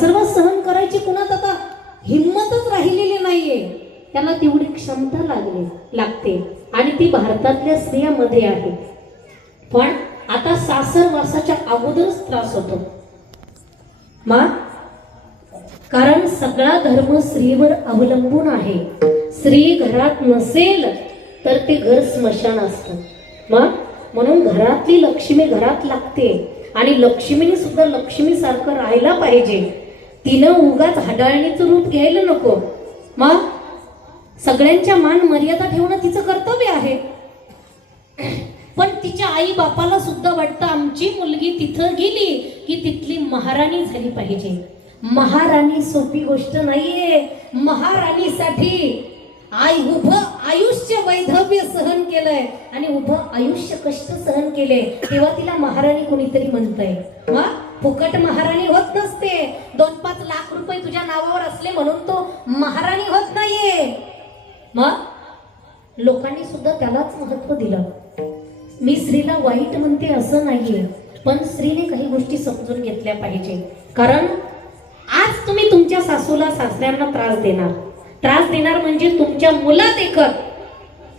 सर्व सहन करायची कुणात आता हिंमतच राहिलेली नाहीये. त्याला तेवढी क्षमता लागली लागते. आणि ती भारतातल्या स्त्रियामध्ये आहे. पण आता सासरवासाच्या अगोदरच त्रास होतो. मा कारण सगळा धर्म स्त्रीवर अवलंबून आहे. स्त्री घरात नसेल तर ते घर स्मशान असतं. मग म्हणून घरातली लक्ष्मी घरात लागते. आणि लक्ष्मीने सुद्धा लक्ष्मीसारखं राहायला पाहिजे. तिनं उगाच हडाळणीचं रूप घ्यायला नको. मग? सगळ्यांच्या मान मर्यादा ठेवणं तिचं कर्तव्य आहे. पण तिच्या आई बापाला सुद्धा वाटतं आमची मुलगी तिथं गेली की तिथली महाराणी झाली पाहिजे. महाराणी सोपी गोष्ट नाहीये. महाराणीसाठी आई उभं आयुष्य वैधव्य सहन केलंय आणि उभं आयुष्य कष्ट सहन केले तेव्हा तिला महाराणी कोणीतरी म्हणतंय. मग? फुकट महाराणी होत नसते. दोन तुझ्या नावावर असले म्हणून तो महाराणी होत नाहीये. मग? लोकांनी सुद्धा त्यालाच महत्त्व दिलं. मी स्त्रीला वाईट म्हणते असं नाहीये पण स्त्रीने काही गोष्टी समजून घेतल्या पाहिजे. कारण आज तुम्ही तुमच्या सासूला सासऱ्यांना त्रास देणार. त्रास देणार म्हणजे तुमच्या मुलात एकत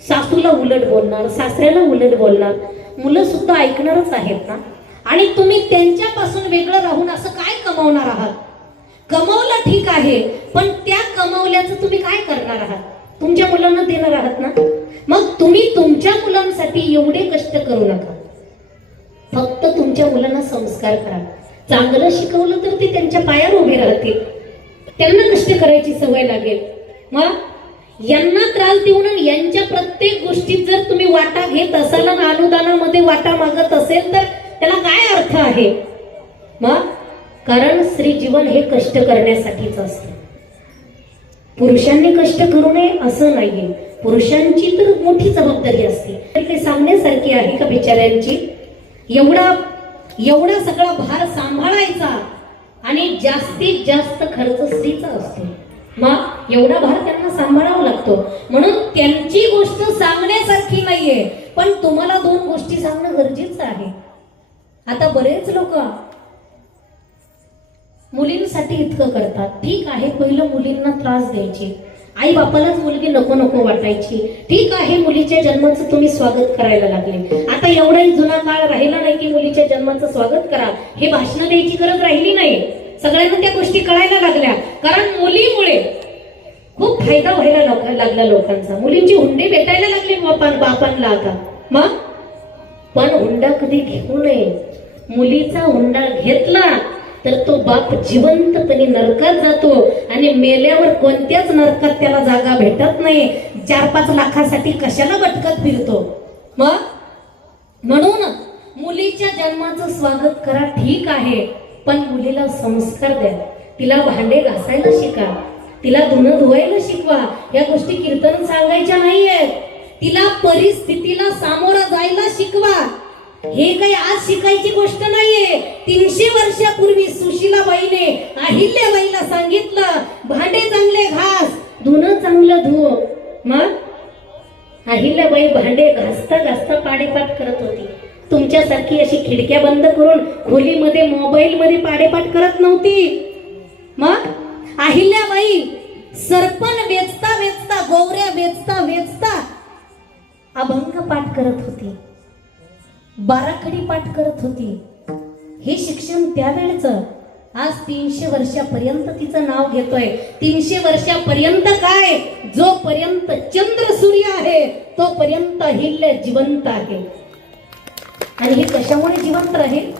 सासूला उलट बोलणार सासऱ्याला उलट बोलणार. मुलं सुद्धा ऐकणारच आहेत ना? आणि तुम्ही त्यांच्यापासून वेगळं राहून असं काय कमवणार आहात? कमवलं ठीक आहे पण त्या कमवल्याचं तुम्ही काय करणार आहात? तुमच्या मुलांना देणार आहात ना? मग तुम्ही तुमच्या मुलांसाठी एवढे कष्ट करू नका. फक्त तुमच्या मुलांना संस्कार करा. चांगलं शिकवलं तर ते त्यांच्या पायावर उभे राहतील. त्यांना कष्ट करायची सवय लागेल. मग यांना त्रास देऊन यांच्या प्रत्येक गोष्टीत जर तुम्ही वाटा घेत असाल अनुदानामध्ये वाटा मागत असेल तर त्याला काय अर्थ आहे? मग कारण स्त्री जीवन हे कष्ट करण्यासाठीच असतं. पुरुषांनी कष्ट करू नये असं नाहीये. पुरुषांची तर मोठी जबाबदारी असते. तर काही सांगण्यासारखी आहे का बिचाऱ्यांची? एवढा एवढा सगळा भार सांभाळायचा आणि जास्तीत जास्त खर्च स्त्रीचा असतो. मग एवढा भार त्यांना सांभाळावा लागतो. म्हणून त्यांची गोष्ट सांगण्यासारखी नाहीये. पण तुम्हाला दोन गोष्टी सांगणं गरजेचं आहे. आता बरेच लोक मुलींसाठी इतकं करतात. ठीक आहे पहिलं मुलींना त्रास द्यायचे. आई बापालाच मुलगी नको नको वाटायची. ठीक आहे मुलीच्या जन्माचं तुम्ही स्वागत करायला लागले. आता एवढाही जुना काळ राहिला नाही की मुलीच्या जन्माचं स्वागत करा. हे भाषण द्यायची गरज राहिली नाही. सगळ्यांना त्या गोष्टी कळायला लागल्या. कारण मुलीमुळे खूप फायदा व्हायला लागला लोकांचा. मुलींची हुंडे भेटायला लागले बापां बापांना आता. मग? पण हुंडा कधी घेऊ नये. मुलीचा हुंडा घेतला तर तो बाप जिवंतपणे नरकात जातो आणि मेल्यावर कोणत्याच नरकात त्याला जागा भेटत नाही. चार पाच लाखासाठी कशाला भटकत फिरतो? मग? म्हणून मुलीच्या जन्माचं स्वागत करा ठीक आहे. पण मुलीला संस्कार द्या. तिला भांडे घासायला शिका. तिला धुणं धुवायला शिकवा. या गोष्टी कीर्तन सांगायच्या नाहीयेत. तिला परिस्थितीला सामोरं जायला शिकवा. हे काही आज शिकायची गोष्ट नाहीये. तीनशे वर्षापूर्वी सुशीलाबाईने अहिल्याबाईला सांगितलं भांडे चांगले घास धुणं चांगलं धुव. मग? अहिल्याबाई भांडे घासता घासता पाडेपाठ करत होती. तुमच्यासारखी अशी खिडक्या बंद करून खोलीमध्ये मोबाईल मध्ये पाडेपाठ करत नव्हती. मग? अहिल्याबाई सरपण वेचता वेचता गोवऱ्या वेचता वेचता अभंग पाठ करत होती. बाराखडी पाठ करत होती. हे शिक्षण त्यावेळेचं आज तीनशे वर्षापर्यंत तिचं नाव घेतोय. तीनशे वर्षापर्यंत काय? जोपर्यंत चंद्र सूर्य आहे तोपर्यंत अहिल्य जिवंत आहे. आणि हे कशामुळे जिवंत राहील?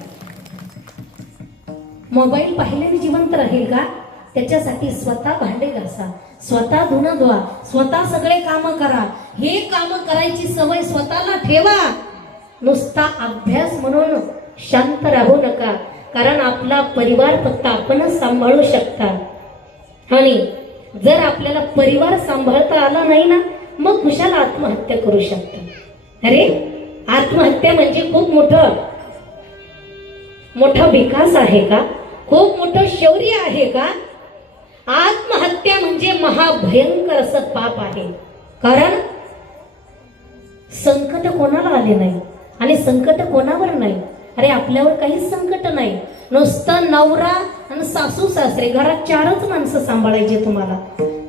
मोबाईल पाहिल्याने जिवंत राहील का? त्याच्यासाठी स्वतः भांडे घासा स्वतः धुणं धुवा स्वतः सगळे काम करा. हे काम करायची सवय स्वतःला ठेवा. नुसता अभ्यास म्हणून शांत राहू नका. कारण आपला परिवार फक्त आपणच सांभाळू शकता. आणि जर आपल्याला परिवार सांभाळता आला नाही ना मग कुशाला आत्महत्या करू शकता. अरे आत्महत्या म्हणजे खूप मोठं मोठा विकास आहे का? खूप मोठं शौर्य आहे का? आत्महत्या म्हणजे महाभयंकर असं पाप आहे. कारण संकट कोणाला आले नाही? आणि संकट कोणावर नाही? अरे आपल्यावर काहीच संकट नाही. नुसतं नवरा आणि सासू सासरे घरात चारच माणसं सांभाळायचे तुम्हाला.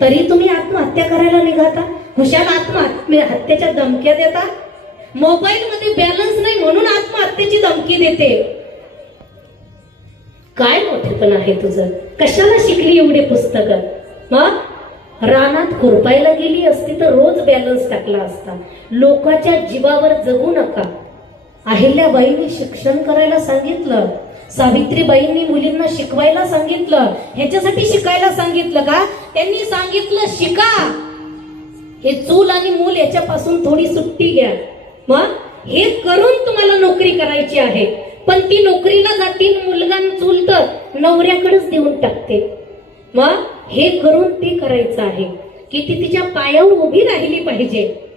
तरी तुम्ही आत्महत्या करायला निघाता? हुशार आत्महत्या हत्येच्या धमक्या देता? मोबाईल मध्ये बॅलन्स नाही म्हणून आत्महत्येची धमकी देते. काय मोठेपण आहे तुझं? कशाला शिकली एवढे पुस्तक? मग रानात खुरपायला गेली असती तर रोज बॅलन्स टाकला असता. लोकाच्या जीवावर जगू नका. अहिल्याबाईंनी शिक्षण करायला सांगितलं. सावित्रीबाईंनी मुलींना शिकवायला सांगितलं. ह्याच्यासाठी शिकायला सांगितलं का? त्यांनी सांगितलं शिका. हे चूल आणि मूल याच्यापासून थोडी सुट्टी घ्या. मग हे करून तुम्हाला नोकरी करायची आहे. पण ती नोकरीला जातील मुलगा चूल तर नवऱ्याकडेच देऊन टाकते. मग हे करून ते करायचं आहे. की ती तिच्या पायावर उभी राहिली पाहिजे.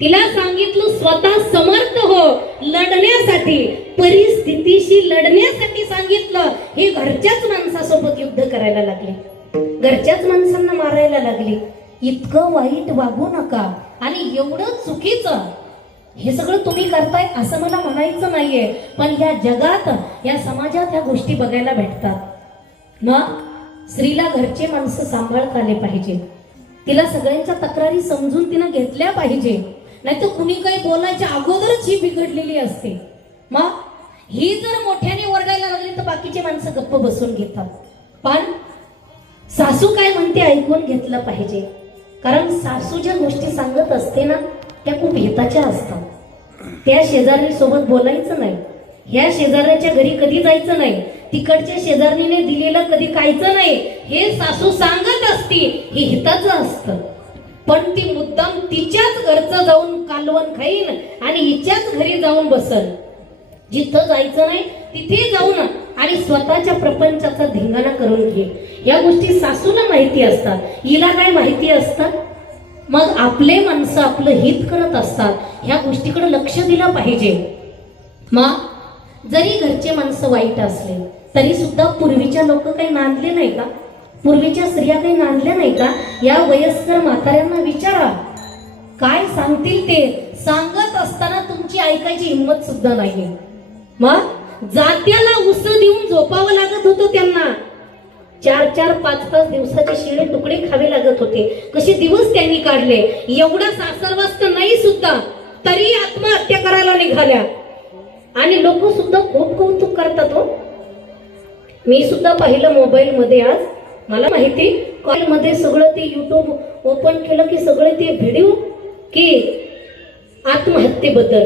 तिला सांगितलं स्वतः समर्थ हो लढण्यासाठी. परिस्थितीशी लढण्यासाठी सांगितलं. हे घरच्याच माणसासोबत युद्ध करायला लागले. घरच्याच माणसांना मारायला लागली. इतकं वाईट वागू नका. आणि एवढं चुकीचं. हे सगळं तुम्ही करताय असं मला म्हणायचं नाहीये. पण या जगात या समाजात ह्या गोष्टी बघायला भेटतात. मग स्त्रीला घरचे माणसं सांभाळत आले पाहिजे. तिला सगळ्यांच्या तक्रारी समजून तिनं घेतल्या पाहिजे. नाही तर कुणी काही बोलायच्या अगोदरच ही बिघडलेली असते. मग ही जर मोठ्याने ओरडायला लागली तर बाकीचे माणसं गप्प बसून घेतात. पण सासू काय म्हणते ऐकून घेतलं पाहिजे. कारण सासू ज्या गोष्टी सांगत असते ना त्या खूप हिताच्या असतात. त्या शेजारी सोबत बोलायचं नाही. ह्या शेजाऱ्याच्या घरी कधी जायचं नाही. तिकडच्या शेजारणीने दिलेलं कधी खायचं नाही. हे सासू सांगत असती हे हिताचं असतं. पण ती मुद्दाम तिच्याच घरचं जाऊन कालवण खाईन आणि हिच्याच घरी जाऊन बसल जिथं जायचं नाही तिथे जाऊन आणि स्वतःच्या प्रपंचाचा धिंगाणा करून घे. या गोष्टी सासूला माहिती असतात. हिला काय माहिती असतात मग आपले माणसं आपलं हित करत असतात. ह्या गोष्टीकडे लक्ष दिलं पाहिजे. मग जरी घरचे माणसं वाईट असले तरी सुद्धा पूर्वीच्या लोक काही नांदले नाही का? पूर्वीच्या स्त्रिया काही नांदल्या नाही का? या वयस्कर म्हाताऱ्यांना विचारा. काय सांगतील ते? सांगत असताना तुमची ऐकायची हिंमत सुद्धा नाही मग? जात्याला उस देऊन झोपावं लागत होतं त्यांना. चार चार पाच पाच दिवसाचे शिळे तुकडे खावे लागत होते. कसे दिवस त्यांनी काढले? एवढा सासरवास्त नाही सुद्धा. तरी आत्महत्या करायला निघाल्या. आणि लोक सुद्धा खूप कौतुक करतात हो. मी सुद्धा पाहिलं मोबाईल मध्ये आज. मला माहिती कॉलमध्ये सगळं ते युट्यूब ओपन केलं की सगळे ते व्हिडिओ की आत्महत्येबद्दल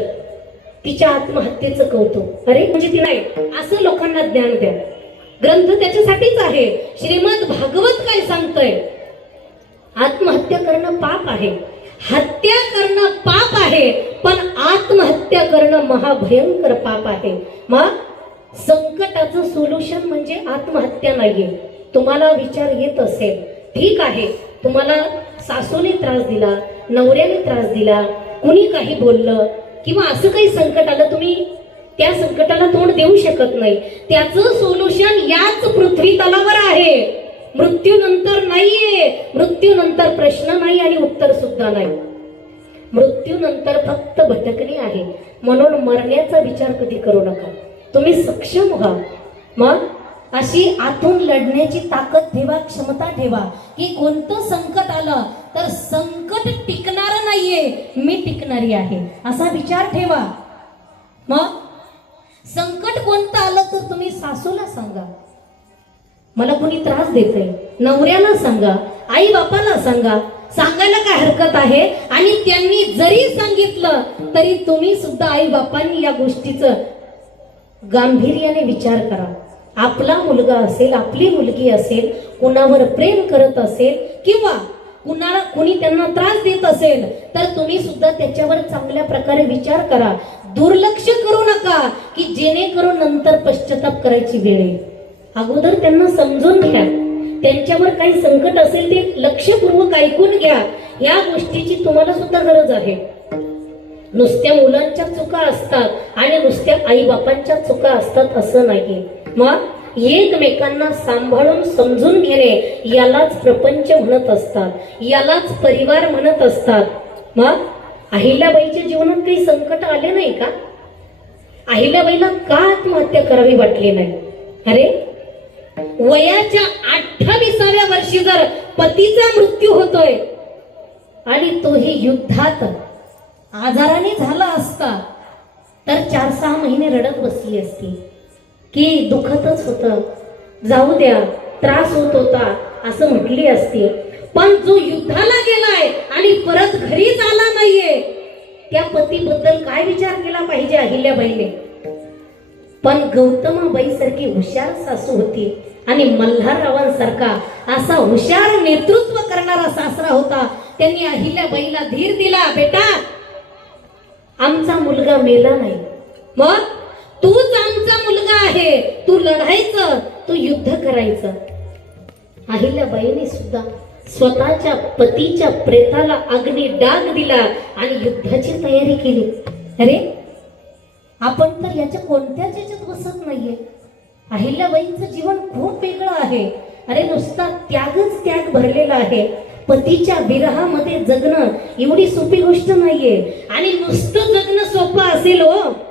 तिच्या आत्महत्येचं कौतुक. अरे म्हणजे ती नाही असं लोकांना ज्ञान द्या. ग्रंथ त्याच्यासाठीच आहे. श्रीमद भागवत काय सांगतोय? आत्महत्या करणं पाप आहे. हत्या करणं पाप आहे. पण आत्महत्या करणं महाभयंकर पाप आहे. मग संकटाचं सोल्युशन म्हणजे आत्महत्या नाहीये. तुम्हाला विचार येत असेल ठीक आहे. तुम्हाला सासूने त्रास दिला नवऱ्याने त्रास दिला कुणी काही बोललं किंवा असं काही संकट आलं तुम्ही त्या संकटाला तोंड देऊ शकत नाही. त्याचं सोल्युशन याच पृथ्वी तलावर आहे. मृत्यूनंतर नाहीये. मृत्यूनंतर प्रश्न नाही आणि उत्तर सुद्धा नाही. मृत्यूनंतर फक्त भटकणी आहे. म्हणून मरण्याचा विचार कधी करू नका. तुम्ही सक्षम व्हा. मग? अशी आतून लढण्याची ताकद ठेवा क्षमता ठेवा. की कोणतं संकट आलं तर संकट टिकणार नाहीये मी टिकणारी आहे. असा विचार ठेवा. मग? संकट कोणतं आलं तर तुम्ही सासूला सांगा. मला कोणी त्रास देतंय. नवऱ्याला सांगा. आई बापाला सांगा. सांगायला काय हरकत आहे? आणि त्यांनी जरी सांगितलं तरी तुम्ही सुद्धा आई बापांनी या गोष्टीचं गांभीर्याने विचार करा. आपला मुलगा असेल आपली मुलगी असेल कुणावर प्रेम करत असेल किंवा कुणाला कुणी त्यांना त्रास देत असेल तर तुम्ही सुद्धा त्याच्यावर चांगल्या प्रकारे विचार करा. दुर्लक्ष करू नका की जेणेकरून नंतर पश्चाताप करायची वेळ आहे अगोदर त्यांना समजून घ्या. त्यांच्यावर काही संकट असेल ते लक्षपूर्वक ऐकून घ्या. या गोष्टीची तुम्हाला सुद्धा गरज आहे. नुसत्या मुलांच्या चुका असतात आणि नुसत्या आई बापांच्या चुका असतात असं नाही मग एकमेकांना सांभाळून समजून घेणे यालाच प्रपंच म्हणत असतात. यालाच परिवार म्हणत असतात. मग अहिल्याबाईच्या जीवनात काही संकट आले नाही का? अहिल्याबाईला का आत्महत्या करावी वाटली नाही? अरे वयाच्या अठ्ठावीसाव्या वर्षी जर पतीचा मृत्यू होतोय आणि तोही युद्धात आजाराने झाला असता तर चार सहा महिने रडत बसली असती. की दुखतच होत. जाऊ द्या त्रास होत होता असं म्हटली असती. पण जो युद्धाला गेलाय आणि परत घरीच आला नाहीये त्या पतीबद्दल काय विचार केला पाहिजे अहिल्याबाईने? पण गौतमाबाई सारखी हुशार सासू होती आणि मल्हाररावांसारखा असा हुशार नेतृत्व करणारा सासरा होता. त्यांनी अहिल्याबाईला धीर दिला बेटा आमचा मुलगा मेला नाही. मग? आहे. तू लढायचं तू युद्ध करायचं. अहिल्याबाईने सुद्धा स्वतःच्या पतीच्या प्रेताला अग्नी डाग दिला आणि युद्धाची तयारी केली. अरे आपण तर याच्या कोणत्याच याच्यात बसत नाहीये. अहिल्याबाईंचं जीवन खूप वेगळं आहे. अरे नुसता त्यागच त्याग भरलेला आहे. पतीच्या विरहामध्ये जगणं एवढी सोपी गोष्ट नाहीये. आणि नुसतं जगणं सोपं असेल हो.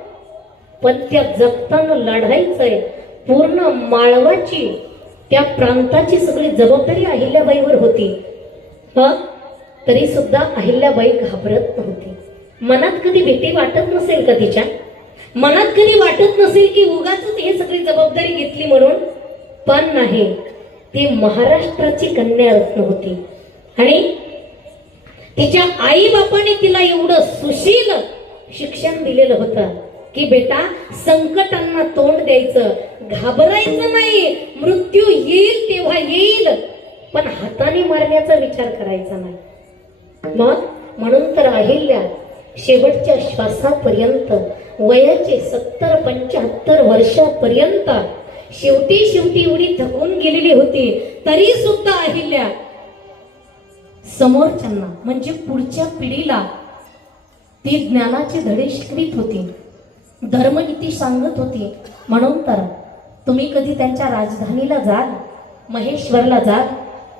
पण त्या जगताना लढायचंय. पूर्ण माळवाची त्या प्रांताची सगळी जबाबदारी अहिल्याबाईवर होती. मग तरी सुद्धा अहिल्याबाई घाबरत नव्हती. मनात कधी भीती वाटत नसेल का तिच्या? मनात कधी वाटत नसेल की उगाच हे सगळी जबाबदारी घेतली म्हणून? पण नाही ती महाराष्ट्राची कन्या रत्न होती. आणि तिच्या आई बापाने तिला एवढं सुशील शिक्षण दिलेलं होतं. की बेटा संकटांना तोंड द्यायचं. घाबरायचं नाही. मृत्यू येईल तेव्हा येईल. पण हाताने मारण्याचा विचार करायचा नाही. मग म्हणून तर अहिल्या शेवटच्या श्वासापर्यंत वयाचे सत्तर पंच्याहत्तर वर्षापर्यंत शेवटी शेवटी एवढी थकून गेलेली होती. तरी सुद्धा अहिल्या समोरच्यांना म्हणजे पुढच्या पिढीला ती ज्ञानाचे धडे शिकवित होती. धर्मनीती सांगत होती. म्हणून तर तुम्ही कधी त्यांच्या राजधानीला जाल महेश्वरला जाल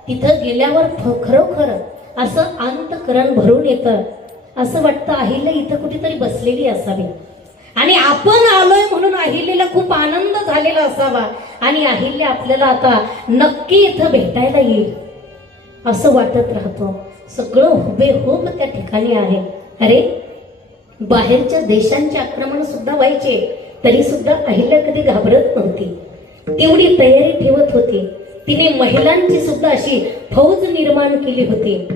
तिथं गेल्यावर ख- खरोखर असं अंतकरण भरून येतं. असं वाटतं अहिल्या इथं कुठेतरी बसलेली असावी. आणि आपण आलोय म्हणून अहिल्याला खूप आनंद झालेला असावा. आणि अहिल्या आपल्याला आता नक्की इथं भेटायला येईल. असं वाटत राहतो. सगळं हुबेहूब त्या ठिकाणी आहे. अरे बाहेरच्या देशांचे आक्रमण सुद्धा व्हायचे तरी सुद्धा अहिल्या कधी घाबरत नव्हती. तेवढी तयारी ठेवत होती. तिने महिलांची सुद्धा अशी फौज निर्माण केली होती.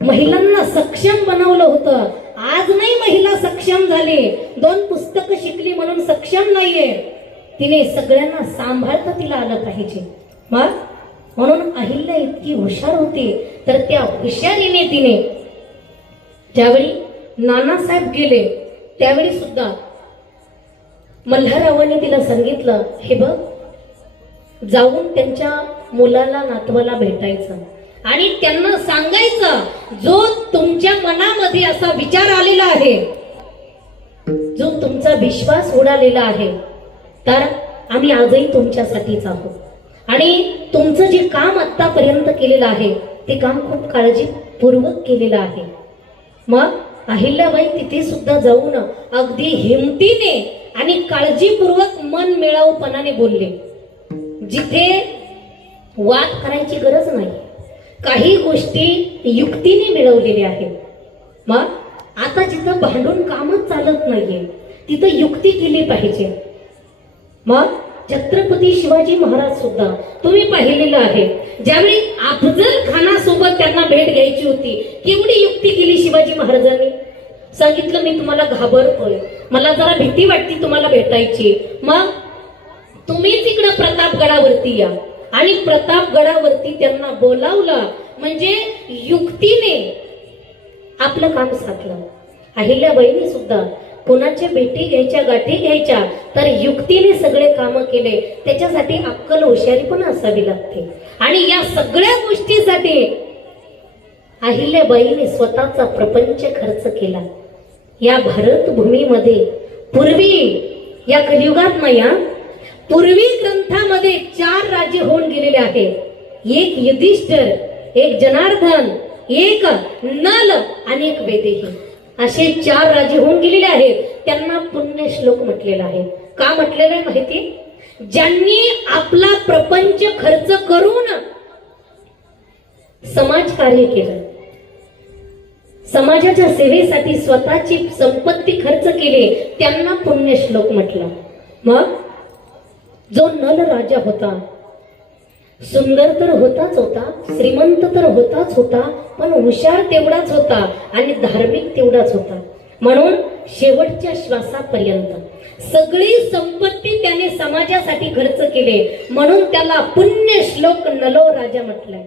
महिलांना सक्षम बनवलं होतं. आज नाही महिला सक्षम झाली. दोन पुस्तकं शिकली म्हणून सक्षम नाहीये. तिने सगळ्यांना सांभाळता तिला आलं पाहिजे. मग म्हणून अहिल्या इतकी हुशार होती तर त्या हुशारीने तिने ज्यावेळी नानासाहेब गेले त्यावेळी सुद्धा मल्हाररावाने तिला सांगितलं हे बघ जाऊन त्यांच्या मुलाला नातवाला भेटायचं आणि त्यांना सांगायचं जो तुमच्या मनामध्ये असा विचार आलेला आहे जो तुमचा विश्वास उडालेला आहे तर आम्ही आजही तुमच्यासाठीच आहोत. आणि तुमचं जे काम आतापर्यंत केलेलं आहे ते काम खूप काळजीपूर्वक केलेलं आहे. मग अहिल्याबाई तिथे सुद्धा जाऊन अगदी हिमतीने आणि काळजीपूर्वक मन मिळावपणाने बोलले जिथे वाद करायची गरज नाही काही गोष्टी युक्तीने मिळवलेल्या आहेत. मग आता जिथं भांडून कामच चालत नाहीये तिथं युक्ती केली पाहिजे. मग छत्रपती शिवाजी महाराज सुद्धा तुम्ही पाहिलेलं आहे. ज्यावेळी अफजल खानासोबत त्यांना भेट घ्यायची होती केवढी युक्ती केली शिवाजी महाराजांनी? सांगितलं मी तुम्हाला घाबरतोय. मला जरा भीती वाटते तुम्हाला भेटायची. मग तुम्हीच इकडं प्रतापगडावरती या. आणि प्रतापगडावरती त्यांना बोलावलं. म्हणजे युक्तीने आपलं काम साधलं. अहिल्याबाईने सुद्धा कोणाच्या भेटी घ्यायच्या गाठी घ्यायच्या तर युक्तीने सगळे काम केले. त्याच्यासाठी अक्कल हुशारी पण असावी लागते. आणि या सगळ्या गोष्टीसाठी अहिल्याबाईने स्वतःचा प्रपंच खर्च केला. या भारत भूमीमध्ये पूर्वी या कलियुगात नाही पूर्वी ग्रंथामध्ये चार राज्य होऊन गेलेले आहेत. एक युधिष्ठर एक जनार्दन एक नल आणि एक वेदेही. असे चार राजे होऊन गेलेले आहेत. त्यांना पुण्य श्लोक म्हटलेला आहे. का म्हटलेलं आहे माहिती? ज्यांनी आपला प्रपंच खर्च करून समाजकार्य केलं. समाजाच्या सेवेसाठी स्वतःची संपत्ती खर्च केली. त्यांना पुण्य श्लोक म्हटलं. मग? जो नल राजा होता सुंदर तर होताच होता श्रीमंत तर होताच होता पण हुशार तेवढाच होता आणि धार्मिक तेवढाच होता. म्हणून शेवटच्या श्वासापर्यंत सगळी संपत्ती त्याने समाजासाठी खर्च केले. म्हणून त्याला पुण्य श्लोक नलो राजा म्हटलाय.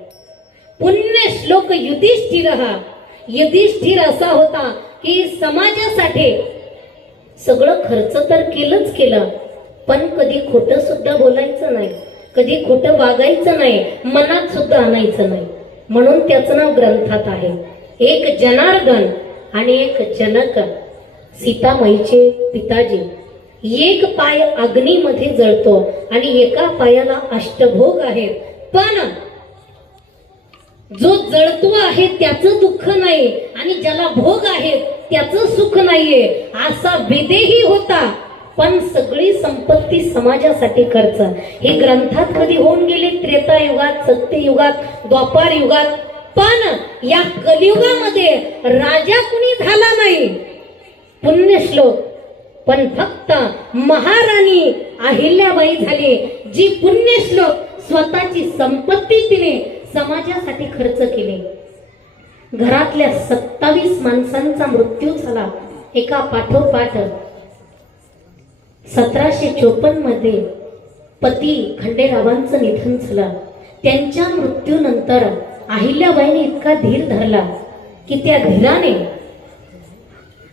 पुण्य श्लोक युधिष्ठिर हा. युधिष्ठिर असा होता की समाजासाठी सगळं खर्च तर केलंच केलं पण कधी खोटं सुद्धा बोलायचं नाही. कधी खोटं वागायचं नाही मनात सुद्धा आणायचं नाही. म्हणून त्याचं नाव ग्रंथात आहे. एक जनार्दन आणि एक जनक सीतामाईचे पिताजी. एक पाय अग्नीमध्ये जळतो आणि एका पायाला अष्टभोग आहे. पण जो जळतो आहे त्याचं दुःख नाही आणि ज्याला भोग आहे त्याचं सुख नाहीये. असा विदेही होता. पण सगळी संपत्ती समाजासाठी खर्च. हे ग्रंथात कधी होऊन गेले? त्रेता युगात सत्ययुगात द्वापार युगात पण या कलियुगामध्ये राजा कुणी झाला नाही? पुण्यश्लोक. पण फक्त महाराणी अहिल्याबाई झाली जी पुण्यश्लोक स्वतःची संपत्ती तिने समाजासाठी खर्च केली. घरातल्या सत्तावीस माणसांचा मृत्यू झाला. एका पाठोपाठ सतराशे चोपन्नमध्ये पती खंडेरावांचं निधन झालं. त्यांच्या मृत्यूनंतर अहिल्याबाईने इतका धीर धरला की त्या धीराने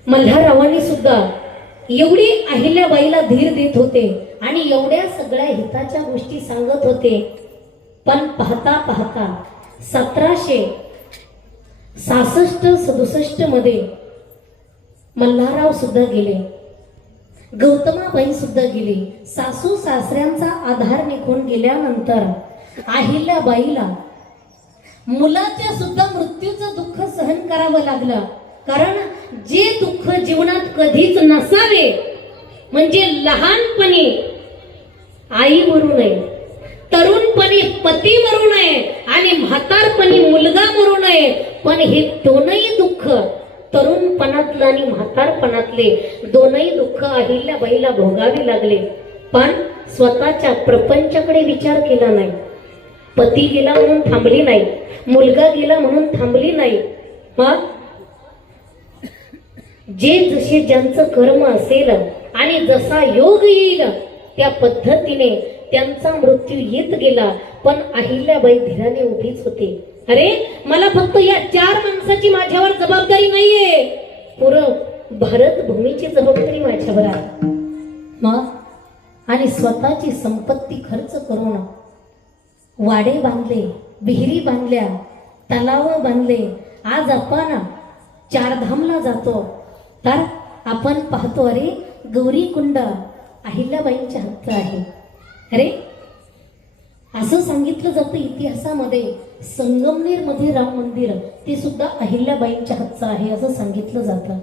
मल्हाररावांनी सुद्धा एवढी अहिल्याबाईला धीर देत होते आणि एवढ्या सगळ्या हिताच्या गोष्टी सांगत होते. पण पाहता पाहता सतराशे सहासष्ट सदुसष्टमध्ये मल्हारराव सुद्धा गेले. गौतमाबाई सुद्धा गेली. सासू सासऱ्यांचा आधार निघून गेल्यानंतर अहिल्याबाईला मुलाच्या सुद्धा मृत्यूचं दुःख सहन करावं लागलं. कारण जे दुःख जीवनात कधीच नसावे म्हणजे लहानपणी आई मरू नये तरुणपणी पती मरू नये आणि म्हातारपणी मुलगा मरू नये पण हे दोनही दुःख तरुणपणातलं आणि म्हातारपणातले दोनही दुःख अहिल्याबाईला भोगावे लागले. पण स्वतःच्या प्रपंचाकडे विचार केला नाही. पती गेला म्हणून थांबली नाही. मुलगा गेला म्हणून थांबली नाही. मग? जे जसे ज्यांचं कर्म असेल आणि जसा योग येईल त्या पद्धतीने त्यांचा मृत्यू येत गेला. पण अहिल्याबाई धीराने उभीच होती. अरे मला फक्त या चार माणसाची माझ्यावर जबाबदारी नाहीये. पुरं भारत भूमीची जबाबदारी माझ्यावर आहे. मग? आणि स्वतःची संपत्ती खर्च करून वाडे बांधले विहिरी बांधल्या तलाव बांधले. आज आपण चारधामला जातो. तर आपण पाहतो अरे गौरी कुंड अहिल्याबाईंच्या हक्क आहे. अरे असं सांगितलं जातं इतिहासामध्ये. संगमनेरमध्ये राम मंदिर ते सुद्धा अहिल्याबाईंच्या हातचं आहे असं सांगितलं जातं.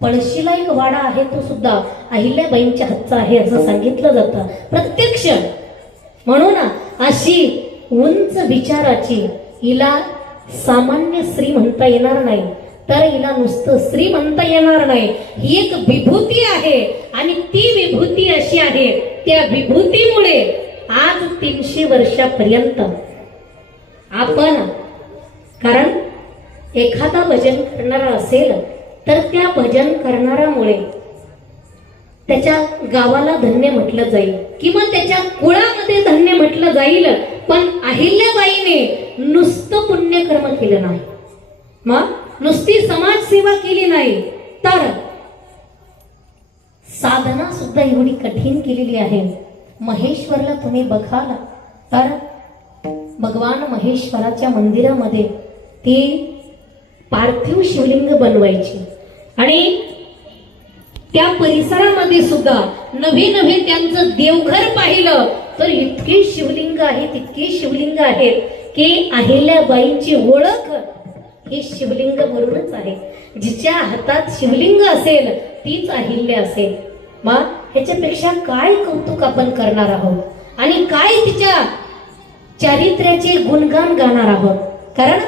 पळशीला एक वाडा आहे तो सुद्धा अहिल्याबाईंच्या हातचा आहे असं सांगितलं जातं. प्रत्यक्ष. म्हणून अशी उंच विचाराची हिला सामान्य स्त्री म्हणता येणार नाही. तर हिला नुसतं स्त्री म्हणता येणार नाही. ही एक विभूती आहे आणि ती विभूती अशी आहे त्या विभूतीमुळे आज तीनशे वर्षापर्यंत आपण कारण एखादा भजन करणारा असेल तर त्या भजन करणाऱ्यामुळे त्याच्या गावाला धन्य म्हटलं जाईल. किंवा त्याच्या कुळामध्ये धन्य म्हटलं जाईल पण अहिल्याबाईने नुसतं पुण्यकर्म केलं नाही. मग? नुसती समाजसेवा केली नाही. तर साधना सुद्धा एवढी कठीण केलेली आहे. महेश्वरला तुम्ही बघाल तर भगवान महेश्वराच्या मंदिरामध्ये ती पार्थिव शिवलिंग बनवायची. आणि त्या परिसरामध्ये सुद्धा नवे नवे त्यांचं देवघर पाहिलं तर इतके शिवलिंग आहेत इतके शिवलिंग आहेत की अहिल्याबाईंची ओळख हे शिवलिंग म्हणूनच आहे. जिच्या हातात शिवलिंग असेल तीच अहिल्या असेल. मग ह्याच्यापेक्षा काय कौतुक आपण करणार आहोत? आणि काय तिच्या चारित्र्याचे गुणगान गाणार आहोत. कारण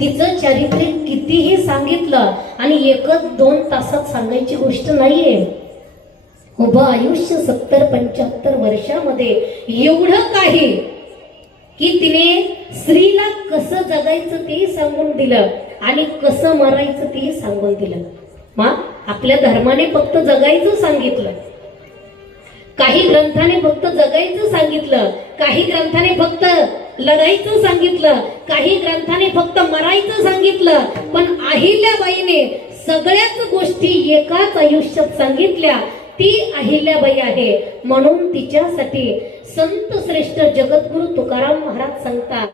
तिचं चारित्र्य कितीही सांगितलं आणि एकच दोन तासात सांगायची गोष्ट नाहीये. उभं आयुष्य सत्तर पंच्याहत्तर वर्षामध्ये एवढं काही की तिने स्त्रीला कसं जगायचं ते सांगून दिलं आणि कसं मरायचं ते सांगून दिलं. मग आपल्या धर्माने फक्त जगायचं सांगितलं. काही ग्रंथाने फक्त जगायचं सांगितलं काही ग्रंथाने फक्त लढायचं सांगितलं काही ग्रंथाने फक्त मरायचं सांगितलं पण अहिल्याबाईने सगळ्याच गोष्टी एकाच आयुष्यात सांगितल्या. ती अहिल्याबाई आहे. म्हणून तिच्यासाठी संत श्रेष्ठ जगद्गुरु तुकाराम महाराज सांगतात.